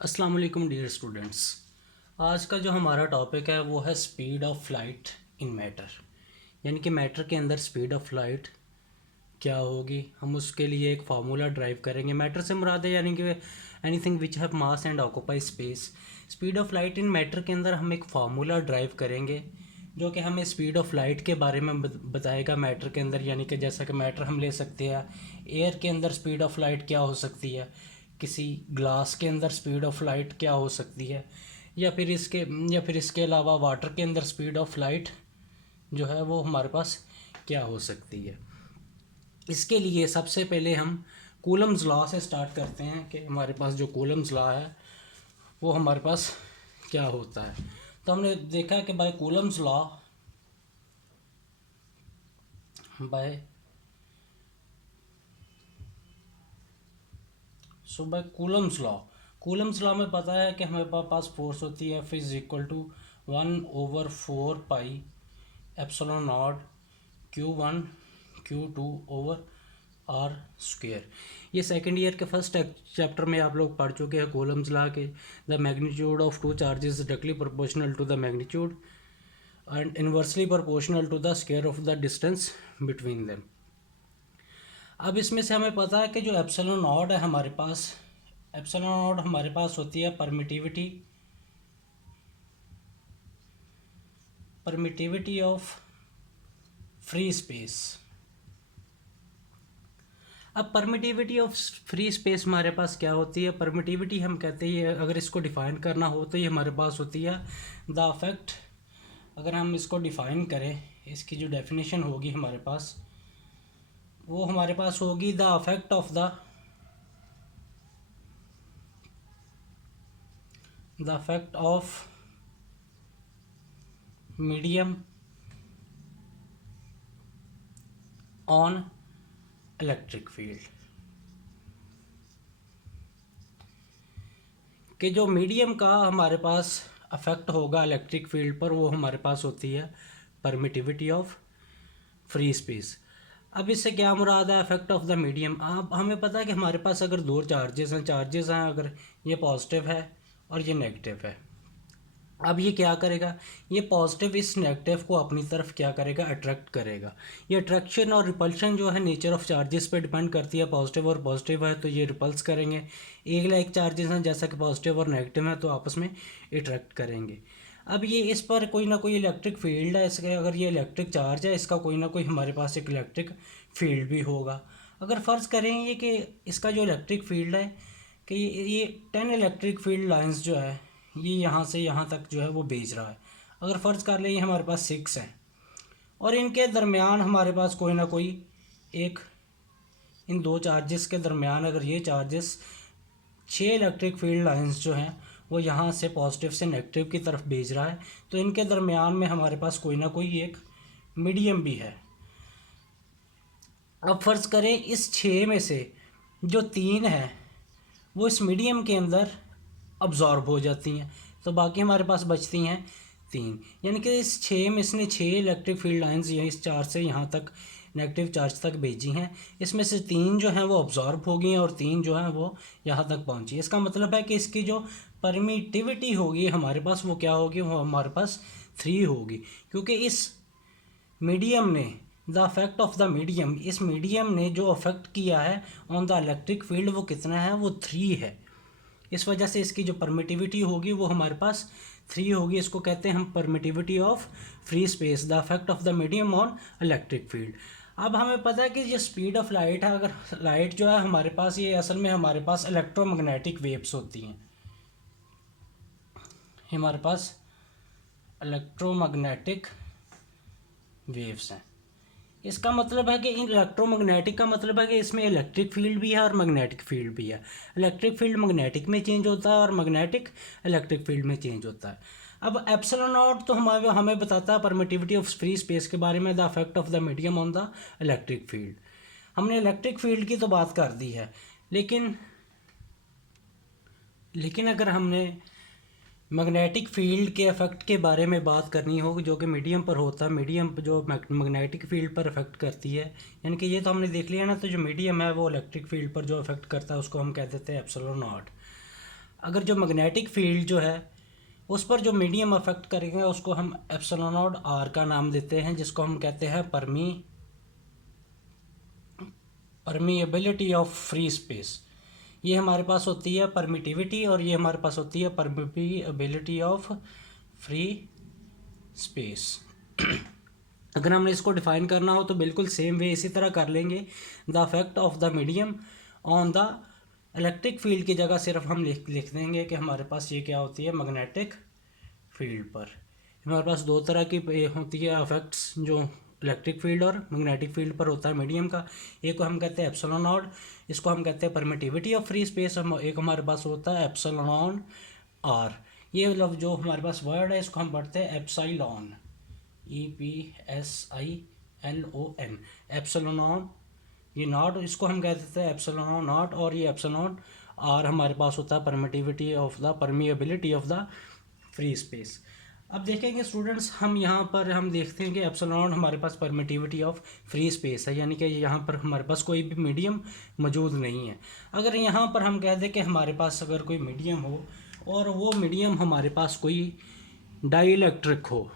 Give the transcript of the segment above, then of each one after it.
अस्सलाम वालेकुम dear students. आज का जो हमारा टॉपिक है वो है speed of light in matter, यानी कि मैटर के अंदर स्पीड ऑफ लाइट क्या होगी। हम उसके लिए एक फार्मूला ड्राइव करेंगे। मैटर से मुराद है यानी कि anything which have mass and occupy space. Speed of light in matter के अंदर हम एक फार्मूला ड्राइव करेंगे जो कि हमें स्पीड ऑफ लाइट के बारे में बताएगा मैटर के अंदर। यानी कि जैसा कि मैटर हम ले सकते हैं, एयर के अंदर स्पीड ऑफ लाइट क्या हो सकती है, किसी ग्लास के अंदर स्पीड ऑफ लाइट क्या हो सकती है, या फिर इसके अलावा वाटर के अंदर स्पीड ऑफ लाइट जो है वो हमारे पास क्या हो सकती है। इसके लिए सबसे पहले हम कूलम्स लॉ से स्टार्ट करते हैं कि हमारे पास जो कूलम्स लॉ है वो हमारे पास क्या होता है। तो हमने देखा कि by Coulomb's law by so by Coulomb's law में पता है कि हमारे पास फोर्स होती है F is equal to 1/4 pi epsilon naught Q1 Q2 over r square. ये सेकेंड ईयर के फर्स्ट चैप्टर में आप लोग पढ़ चुके हैं कूलम्स लॉ के। The magnitude of two charges directly proportional to the magnitude and inversely proportional to the square of the distance between them. अब इसमें से हमें पता है कि जो एप्सिलॉन नॉट है हमारे पास, एप्सिलॉन नॉट हमारे पास होती है परमिटिविटी ऑफ फ्री स्पेस। अब परमिटिविटी ऑफ फ्री स्पेस हमारे पास क्या होती है। परमिटिविटी हम कहते हैं, अगर इसको डिफ़ाइन करना हो तो ये हमारे पास होती है द अफेक्ट। अगर हम इसको डिफ़ाइन करें, इसकी जो डेफिनेशन होगी हमारे पास, वो हमारे पास होगी the affect of medium on electric field. कि जो मीडियम का हमारे पास अफेक्ट होगा इलेक्ट्रिक फील्ड पर, वो हमारे पास होती है परमिटिविटी ऑफ फ्री स्पेस। अब इससे क्या मुराद है अफेक्ट ऑफ द मीडियम। अब हमें पता है कि हमारे पास अगर दो चार्जेस हैं, अगर ये पॉजिटिव है और ये नेगेटिव है। अब ये क्या करेगा, ये पॉजिटिव इस नेगेटिव को अपनी तरफ क्या करेगा, अट्रैक्ट करेगा। ये अट्रैक्शन और रिपल्शन जो है नेचर ऑफ चार्जेस पे डिपेंड करती है। पॉजिटिव और पॉजिटिव है तो ये रिपल्स करेंगे, एक लाइक चार्जेस हैं जैसा कि पॉजिटिव और नेगेटिव है तो आपस में अट्रैक्ट करेंगे। अब ये इस पर कोई ना कोई इलेक्ट्रिक फील्ड है, इसके अगर ये इलेक्ट्रिक चार्ज है, इसका कोई ना कोई हमारे पास एक इलेक्ट्रिक फील्ड भी होगा। अगर फ़र्ज़ करें ये कि इसका जो इलेक्ट्रिक फील्ड है कि ये 10 इलेक्ट्रिक फील्ड लाइंस जो है ये यहाँ से यहाँ तक जो है वो भेज रहा है। अगर फ़र्ज़ कर लें ये हमारे पास 6 हैं और इनके दरमियान हमारे पास कोई ना कोई एक, इन दो चार्जेस के दरमियान अगर ये चार्जेस 6 इलेक्ट्रिक फील्ड लाइंस जो हैं वो यहाँ से पॉजिटिव से नेगेटिव की तरफ भेज रहा है, तो इनके दरमियान में हमारे पास कोई ना कोई एक मीडियम भी है। अब फ़र्ज़ करें इस 6 में से जो 3 है वो इस मीडियम के अंदर अब्ज़ॉर्ब हो जाती हैं, तो बाकी हमारे पास बचती हैं 3। यानी कि इस 6 में इसने 6 इलेक्ट्रिक फील्ड लाइंस ये इस चार्ज से यहाँ तक नेगेटिव चार्ज तक भेजी हैं। इसमें से 3 जो हैं वो अब्ज़ॉर्ब हो गई हैं और 3 जो हैं वो यहाँ तक पहुँची। इसका मतलब है कि इसकी जो परमिटिविटी होगी हमारे पास वो क्या होगी, वो हमारे पास 3 होगी, क्योंकि इस मीडियम ने the affect of the medium, इस मीडियम ने जो अफेक्ट किया है ऑन द इलेक्ट्रिक फील्ड वो कितना है, वो 3 है। इस वजह से इसकी जो परमिटिविटी होगी वो हमारे पास 3 होगी। इसको कहते हैं हम permittivity of free space, the affect of the medium on electric field. अब हमें पता है कि ये स्पीड ऑफ लाइट है, अगर लाइट जो है हमारे पास, ये असल में हमारे पास इलेक्ट्रोमैग्नेटिक वेव्स होती हैं। हमारे पास इलेक्ट्रोमैग्नेटिक वेव्स हैं। इसका मतलब है कि इन इलेक्ट्रोमैग्नेटिक का मतलब है कि इसमें इलेक्ट्रिक फील्ड भी है और मैग्नेटिक फील्ड भी है। इलेक्ट्रिक फील्ड मैग्नेटिक में चेंज होता है और मैग्नेटिक इलेक्ट्रिक फील्ड में चेंज होता है। अब एप्सिलॉन नॉट तो हमें बताता है परमिटिविटी ऑफ फ्री स्पेस के बारे में, the affect of the medium on the electric field. हमने इलेक्ट्रिक फील्ड की तो बात कर दी है, लेकिन अगर हमने मैग्नेटिक फील्ड के इफेक्ट के बारे में बात करनी हो जो कि मीडियम पर होता है, मीडियम जो मैग्नेटिक फील्ड पर इफेक्ट करती है, यानी कि ये तो हमने देख लिया ना, तो जो मीडियम है वो इलेक्ट्रिक फील्ड पर जो इफेक्ट करता है उसको हम कह देते हैं एप्सिलॉन नॉट। अगर जो मैग्नेटिक फील्ड जो है उस पर जो मीडियम अफेक्ट करेंगे उसको हम एप्सिलॉन नॉट आर का नाम देते हैं, जिसको हम कहते हैं परमीएबिलिटी ऑफ फ्री स्पेस। ये हमारे पास होती है परमिटिविटी और ये हमारे पास होती है परमिएबिलिटी ऑफ फ्री स्पेस। अगर हमने इसको डिफाइन करना हो तो बिल्कुल सेम वे इसी तरह कर लेंगे। The affect of the medium on the electric field की जगह सिर्फ हम लिख देंगे कि हमारे पास ये क्या होती है मैग्नेटिक फील्ड पर। हमारे पास दो तरह की होती है अफेक्ट्स जो इलेक्ट्रिक फील्ड और मैग्नेटिक फील्ड पर होता है मीडियम का। एक को हम कहते हैं एप्सिलॉन नॉट, इसको हम कहते हैं परमिटिविटी ऑफ फ्री स्पेस। एक हमारे पास होता है एप्सिलॉन आर। ये लफ्ज़ जो हमारे पास वर्ड है इसको हम पढ़ते हैं एप्सिलॉन, EPSILON, एप्सिलॉन। ये नॉट इसको हम कह देते हैं एप्सिलॉन नॉट, और ये एप्सिलॉन आर हमारे पास होता है permeability of the free space. अब देखेंगे स्टूडेंट्स, हम यहाँ पर हम देखते हैं कि एप्सिलॉन हमारे पास परमिटिविटी ऑफ फ्री स्पेस है, यानी कि यहाँ पर हमारे पास कोई भी मीडियम मौजूद नहीं है। अगर यहाँ पर हम कह दें कि हमारे पास अगर कोई मीडियम हो और वो मीडियम हमारे पास कोई डाइलेक्ट्रिक हो,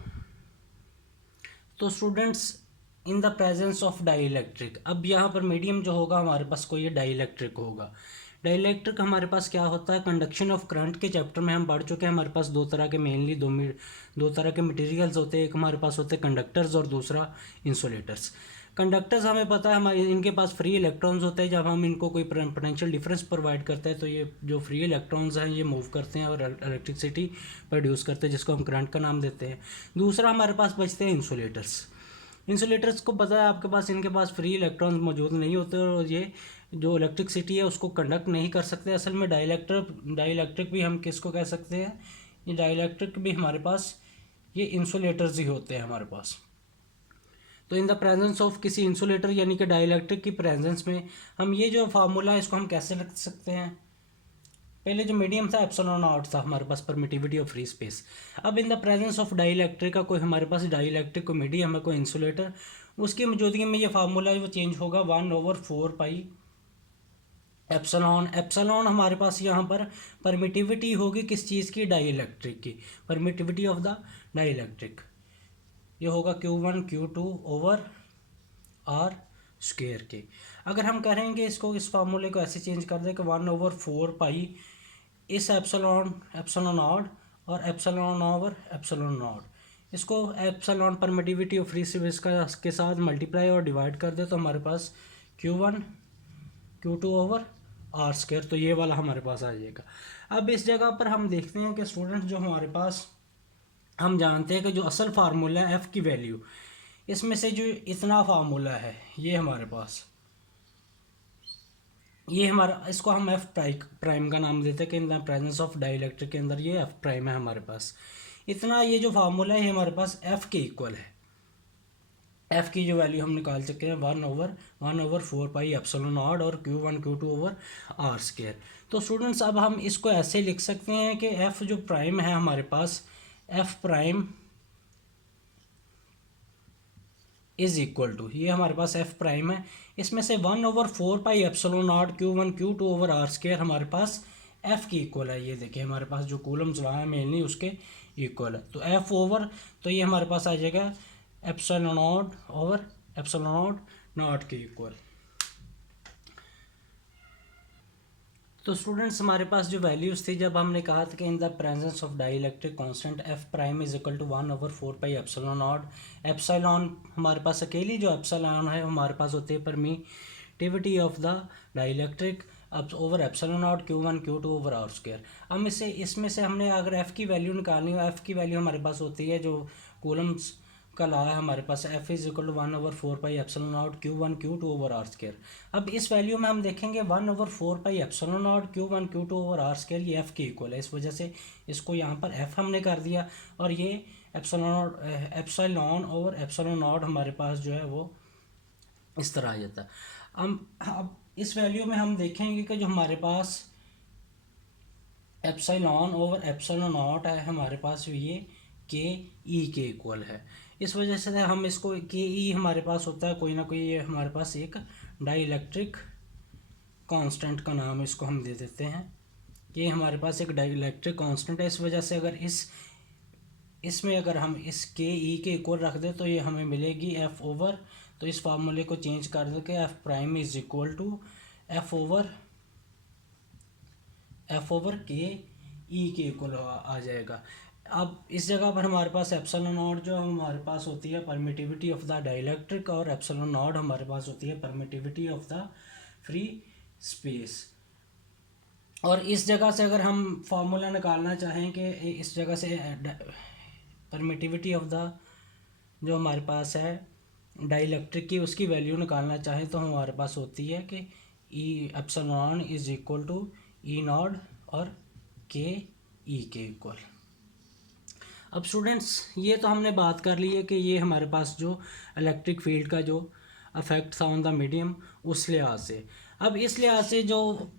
तो students in the presence of dielectric, अब यहाँ पर मीडियम जो होगा हमारे पास कोई डाइलेक्ट्रिक होगा। डाइलेक्ट्रिक हमारे पास क्या होता है, कंडक्शन ऑफ करंट के चैप्टर में हम पढ़ चुके हैं। हमारे पास दो तरह के मेनली दो तरह के मटेरियल्स होते हैं, एक हमारे पास होते हैं कंडक्टर्स और दूसरा इंसुलेटर्स। कंडक्टर्स हमें पता है हमारे इनके पास फ्री इलेक्ट्रॉन्स होते हैं। जब हम इनको कोई पोटेंशियल डिफरेंस प्रोवाइड करते हैं तो ये जो फ्री इलेक्ट्रॉन्स हैं ये मूव करते हैं और इलेक्ट्रिसिटी प्रोड्यूस करते हैं, जिसको हम करंट का नाम देते हैं। दूसरा हमारे पास बचते हैं इंसुलेटर्स। इंसुलेटर्स को पता है आपके पास इनके पास फ्री इलेक्ट्रॉन्स मौजूद नहीं होते और ये जो इलेक्ट्रिसिटी है उसको कंडक्ट नहीं कर सकते। असल में डाइलेक्ट्रिक भी हम किसको कह सकते हैं, ये डाइलेक्ट्रिक भी हमारे पास ये इंसुलेटर्स ही होते हैं हमारे पास। तो इन द प्रेजेंस ऑफ किसी इंसुलेटर यानी कि डाइलेक्ट्रिक की प्रेजेंस में हम ये जो फार्मूला है इसको हम कैसे रख सकते हैं। पहले जो मीडियम था एप्सिलॉन नॉट था हमारे पास परमिटिविटी ऑफ फ्री स्पेस। अब इन द प्रेजेंस ऑफ डाइलेक्ट्रिक का कोई हमारे पास डाइलेक्ट्रिक को मीडियम है कोई इंसुलेटर, उसकी मौजूदगी में ये फार्मूला है वो चेंज होगा 1/4 पाई एप्सिलॉन। एप्सिलॉन हमारे पास यहाँ पर परमिटिविटी होगी किस चीज़ की, डाइलेक्ट्रिक की, परमिटिविटी ऑफ द डाइलेक्ट्रिक। ये होगा Q1 Q2 over are square के। अगर हम करेंगे इसको इस फार्मूले को ऐसे चेंज कर दें कि 1/4 पाई इस एप्सिलॉन नॉट और एप्सिलॉन ओवर एप्सिलॉन नॉट, इसको epsilon permittivity of free space के साथ मल्टीप्लाई और डिवाइड कर दे तो हमारे पास Q1 Q2 over are square, तो ये वाला हमारे पास आ जाएगा। अब इस जगह पर हम देखते हैं कि स्टूडेंट जो हमारे पास हम जानते हैं कि जो असल फार्मूला है एफ़ की वैल्यू, इसमें से जो इतना फार्मूला है ये हमारे पास ये हमारा इसको हम एफ प्राइम का नाम देते हैं कि in the presence of dielectric के अंदर ये एफ प्राइम है हमारे पास। इतना ये जो फार्मूला है हमारे पास एफ के इक्वल है। एफ की जो वैल्यू हम निकाल चुके हैं 1/4 पाई एप्सिलॉन नॉट और Q1 Q2 over are square. तो स्टूडेंट्स अब हम इसको ऐसे लिख सकते हैं कि एफ जो प्राइम है हमारे पास F prime is equal to, ये हमारे पास एफ प्राइम है, इसमें से 1/4 pi epsilon naught Q1 Q2 over are square हमारे पास एफ की इक्वल है। ये देखिए हमारे पास जो कूलम चला है मेनली उसके इक्वल है, तो एफ ओवर तो ये हमारे पास आ जाएगा epsilon naught over epsilon naught के इक्वल। तो स्टूडेंट्स हमारे पास जो वैल्यूज़ थी जब हमने कहा था कि in the presence of dielectric constant F prime is equal to 1/4 pi epsilon naught. Epsilon हमारे पास अकेली जो एप्सिलॉन है हमारे पास होती है परमिटिविटी ऑफ द डाइलेक्ट्रिक अब over epsilon naught Q1 Q2 over are square. हम इसमें से हमने अगर एफ़ की वैल्यू निकालनी हो, एफ़ की वैल्यू हमारे पास होती है जो कूलम्स का ला है हमारे पास F is equal to 1/4 pi epsilon naught Q1 Q2 over are square. अब इस वैल्यू में हम देखेंगे 1/4 pi epsilon naught Q1 Q2 over are square ये एफ के इक्वल है, इस वजह से इसको यहाँ पर एफ हमने कर दिया और ये एप्सिलॉन ओवर एप्सिलॉन नॉट हमारे पास जो है वो इस तरह आ जाता है। अब इस वैल्यू में हम देखेंगे कि जो हमारे पास एप्सिलॉन ओवर एप्सिलॉन नॉट है हमारे पास ये के ई के इक्वल है, इस वजह से हम इसको के ई हमारे पास होता है कोई ना कोई ये हमारे पास एक डाइलेक्ट्रिक कांस्टेंट का नाम इसको हम दे देते हैं कि हमारे पास एक डाइलेक्ट्रिक कांस्टेंट है, इस वजह से अगर इसमें अगर हम इस के ई के इक्वल रख दें तो ये हमें मिलेगी एफ ओवर, तो इस फार्मूले को चेंज कर देके F prime is equal to F over K E के इक्वल आ जाएगा। अब इस जगह पर हमारे पास एप्सिलॉन नॉट जो हमारे पास होती है परमिटिविटी ऑफ द डाइलेक्ट्रिक, और एप्सिलॉन नॉट हमारे पास होती है permittivity of the free space. और इस जगह से अगर हम फार्मूला निकालना चाहें कि इस जगह से परमिटिविटी ऑफ द जो हमारे पास है डाइलेक्ट्रिक की उसकी वैल्यू निकालना चाहें तो हमारे पास होती है कि E epsilon is equal to E naught और के ई के इक्वल। अब स्टूडेंट्स ये तो हमने बात कर ली है कि ये हमारे पास जो इलेक्ट्रिक फील्ड का जो अफेक्ट था ऑन द मीडियम उस लिहाज से। अब इस लिहाज से जो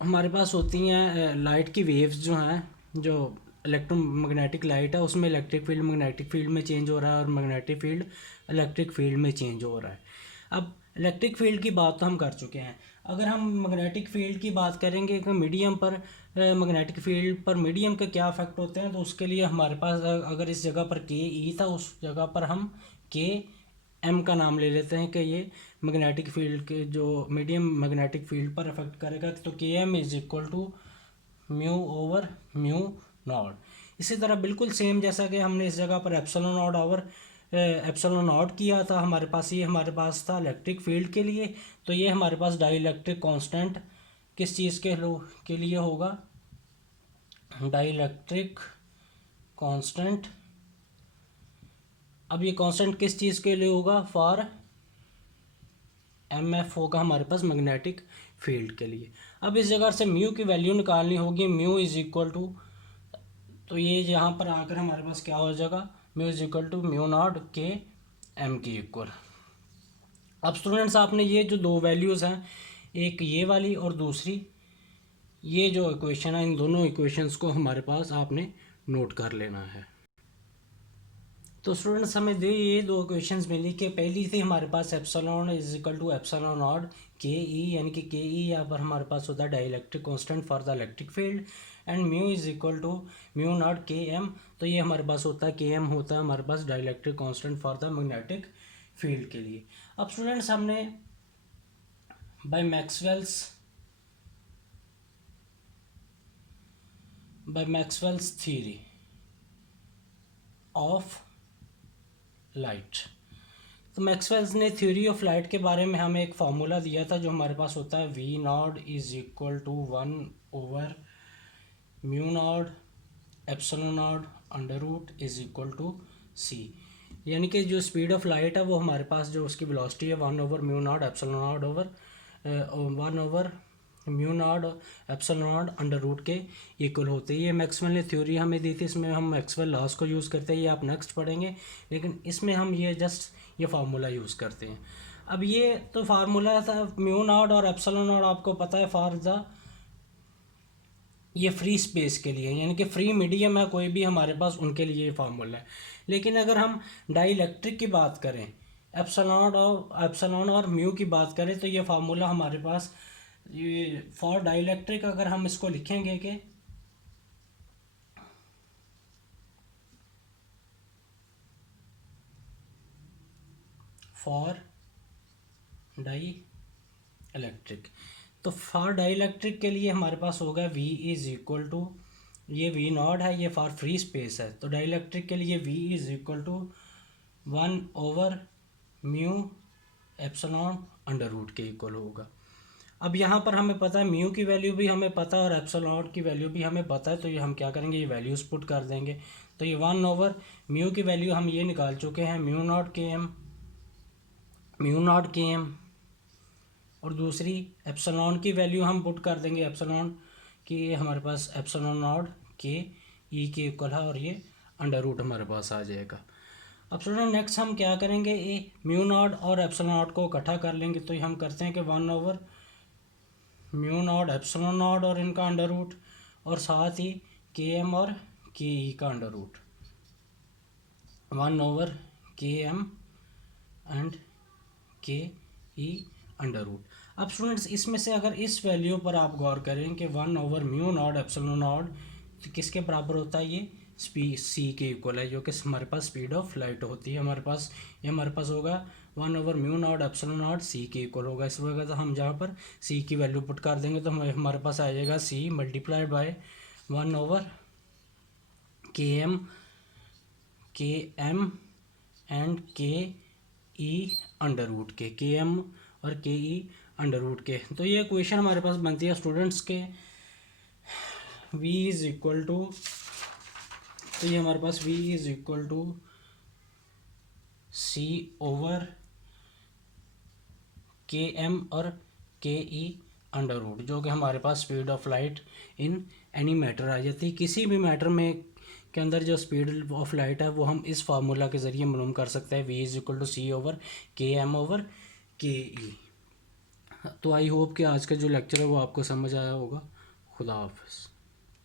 हमारे पास होती हैं लाइट की वेव्स जो हैं, जो इलेक्ट्रोमैग्नेटिक लाइट है उसमें इलेक्ट्रिक फील्ड मैग्नेटिक फील्ड में चेंज हो रहा है और मैग्नेटिक फील्ड इलेक्ट्रिक फील्ड में चेंज हो रहा है। अब इलेक्ट्रिक फील्ड की बात तो हम कर चुके हैं। अगर हम मैग्नेटिक फील्ड की बात करेंगे कि मीडियम पर मैग्नेटिक फील्ड पर मीडियम के क्या इफेक्ट होते हैं, तो उसके लिए हमारे पास अगर इस जगह पर के ई था उस जगह पर हम के एम का नाम ले लेते हैं कि ये मैग्नेटिक फील्ड के जो मीडियम मैग्नेटिक फील्ड पर अफेक्ट करेगा, तो K M is equal to mu over mu naught. इसी तरह बिल्कुल सेम जैसा कि हमने इस जगह पर epsilon naught over epsilon not किया था, हमारे पास ये हमारे पास था इलेक्ट्रिक फील्ड के लिए, तो ये हमारे पास डाइलेक्ट्रिक कांस्टेंट किस चीज़ के लिए होगा, डाइलेक्ट्रिक कांस्टेंट। अब ये कांस्टेंट किस चीज़ के लिए होगा, फॉर एम एफ होगा हमारे पास मैग्नेटिक फील्ड के लिए। अब इस जगह से म्यू की वैल्यू निकालनी होगी, म्यू इज इक्वल टू, तो ये यहाँ पर आकर हमारे पास क्या हो जाएगा, mu is equal to mu naught K M की इक्वल। अब स्टूडेंट्स आपने ये जो दो वैल्यूज़ हैं, एक ये वाली और दूसरी ये जो इक्वेशन है, इन दोनों इक्वेशंस को हमारे पास आपने नोट कर लेना है। तो स्टूडेंट्स हमें ये दो इक्वेशंस मिली कि पहली थी हमारे पास epsilon is equal to epsilon naught K E, यानी कि के ई यहाँ पर हमारे पास होता है dielectric constant for the electric field, and mu is equal to mu naught K M, तो ये हमारे पास होता है के एम होता है हमारे पास dielectric constant for the magnetic field के लिए। अब स्टूडेंट्स हमने by Maxwell's theory of light, तो मैक्सवेल्स ने थ्योरी ऑफ लाइट के बारे में हमें एक फार्मूला दिया था जो हमारे पास होता है V naught is equal to 1 over mu naught epsilon naught under root is equal to C, यानी कि जो स्पीड ऑफ लाइट है वो हमारे पास जो उसकी वेलोसिटी है 1 over mu naught epsilon naught over 1 over mu naught epsilon naught under root के इक्वल होते हैं। ये मैक्सवेल ने थ्योरी हमें दी थी, इसमें हम मैक्सवेल लॉस को यूज़ करते हैं, ये आप नेक्स्ट पढ़ेंगे, लेकिन इसमें हम ये जस्ट ये फार्मूला यूज़ करते हैं। अब ये तो फार्मूला था म्यू नॉट और एप्सिलॉन नॉट आपको पता है फॉर द ये फ्री स्पेस के लिए, यानी कि फ्री मीडियम है कोई भी हमारे पास उनके लिए ये फार्मूला है। लेकिन अगर हम डाइलेक्ट्रिक की बात करें, एप्सिलॉन और म्यू की बात करें, तो ये फार्मूला हमारे पास ये फॉर डाइलेक्ट्रिक अगर हम इसको लिखेंगे कि फॉर डाई इलेक्ट्रिक, तो फॉर डाई इलेक्ट्रिक के लिए हमारे पास होगा V इज इक्वल टू, ये V नॉट है, ये फॉर फ्री स्पेस है, तो डाई इलेक्ट्रिक के लिए V is equal to 1 over mu epsilon under root के इक्वल होगा। अब यहाँ पर हमें पता है म्यू की वैल्यू भी हमें पता है और एप्सिलॉन नॉट की वैल्यू भी हमें पता है, तो ये हम क्या करेंगे, ये वैल्यूज़ पुट कर देंगे। तो ये 1 ओवर म्यू की वैल्यू हम ये निकाल चुके हैं म्यू नॉट के एम, और दूसरी एप्सिलॉन की वैल्यू हम पुट कर देंगे एप्सिलॉन की, हमारे पास एप्सिलॉन नॉट के ई के इक्वल है और ये अंडर रूट हमारे पास आ जाएगा। अब स्टूडेंट नेक्स्ट हम क्या करेंगे, ये म्यू नॉट और एप्सिलॉन नॉट को इकट्ठा कर लेंगे, तो हम करते हैं कि 1 over mu naught epsilon not और इनका अंडर रूट, और साथ ही के एम और के ई का under root, 1 over K M and के ई अंडर रूट। अब स्टूडेंट्स इसमें से अगर इस वैल्यू पर आप गौर करें कि 1/μ0 तो किसके बराबर होता है, ये सी के इक्वल है, जो कि हमारे पास स्पीड ऑफ लाइट होती है हमारे पास होगा 1/μ0 सी के इक्वल होगा। इस वजह से हम जहाँ पर सी की वैल्यू पुट कर देंगे तो हमारे पास आ जाएगा सी मल्टीप्लाइड बाय 1/km एंड के ई अंडर रूट के, के एम और के ई अंडर रूट के। तो ये इक्वेशन हमारे पास बनती है स्टूडेंट्स के v इज इक्वल टू, तो ये हमारे पास v is equal to C over K M और के ई अंडर रूट, जो कि हमारे पास speed of light in any matter आ जाती है। किसी भी मैटर में के अंदर जो स्पीड ऑफ लाइट है वो हम इस फार्मूला के ज़रिए मालूम कर सकते हैं, v is equal to C over K M over K E. तो आई होप कि आज का जो लेक्चर है वो आपको समझ आया होगा। खुदा हाफिज़।